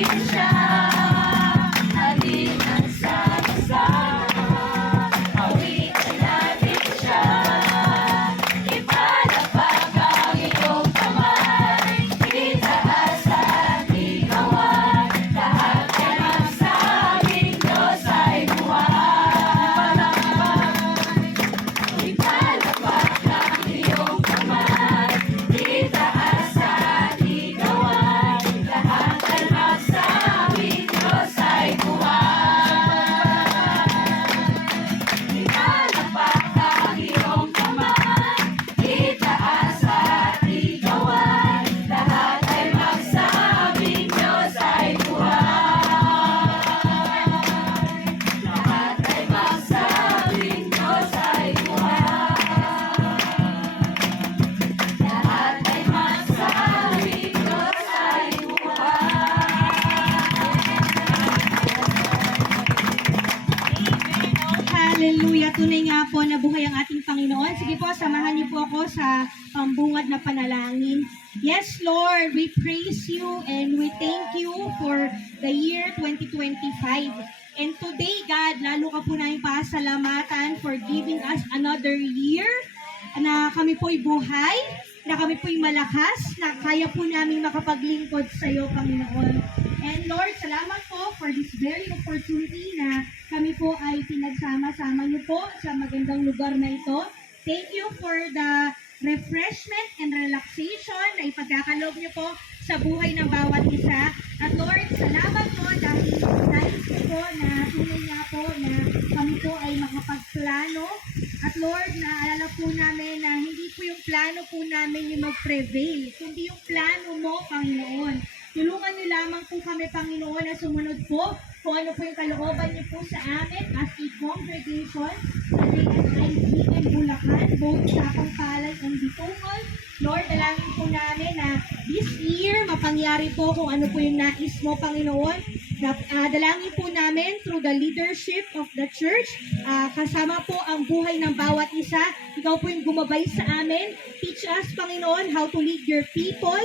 Hallelujah. Tunay nga po na buhay ang ating Panginoon. Sige po, samahan niyo po ako sa pambungad na panalangin. Yes, Lord, we praise you and we thank you for the year 2025. And today, God, lalo ka po namin pasalamatan for giving us another year na kami po'y buhay, na kami po'y malakas, na kaya po namin makapaglingkod sa iyo, Panginoon. And Lord, salamat po for this very opportunity na kami po ay pinagsama-sama niyo po sa magandang lugar na ito. Thank you for the refreshment and relaxation na ipagkakaloob niyo po sa buhay ng bawat isa. At Lord, salamat po dahil nais po na tunay nga po na kami po ay makapagplano. At Lord, naalala po namin na hindi po yung plano po namin yung mag-prevail, kundi yung plano mo, Panginoon. Tulungan niyo lamang po kami, Panginoon, na sumunod po kung ano po yung kalooban niyo po sa amin as a congregation sa JSIGM Bulacan, both sa Pampalan and Bicol. Lord, dalangin po namin na this year, mapangyari po kung ano po yung nais mo, Panginoon. Dalangin po namin through the leadership of the church, kasama po ang buhay ng bawat isa. Ikaw po yung gumabay sa amin. Teach us, Panginoon, how to lead your people.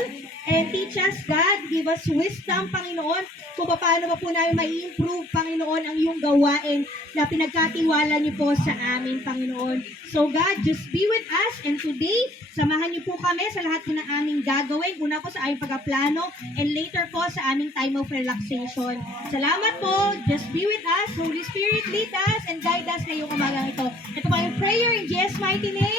And teach us, God, give us wisdom, Panginoon, kung paano ba po namin mai-improve, Panginoon, ang iyong gawain na pinagkatiwala niyo po sa amin, Panginoon. So God, just be with us. And today, samahan niyo po kami sa lahat po ng aming gagawin. Una po sa aming pagkaplano and later po sa aming time of relaxation. Salamat po. Just be with us. Holy Spirit, lead us and guide us ngayong umagang ito. Ito po yung prayer in Jesus' mighty name.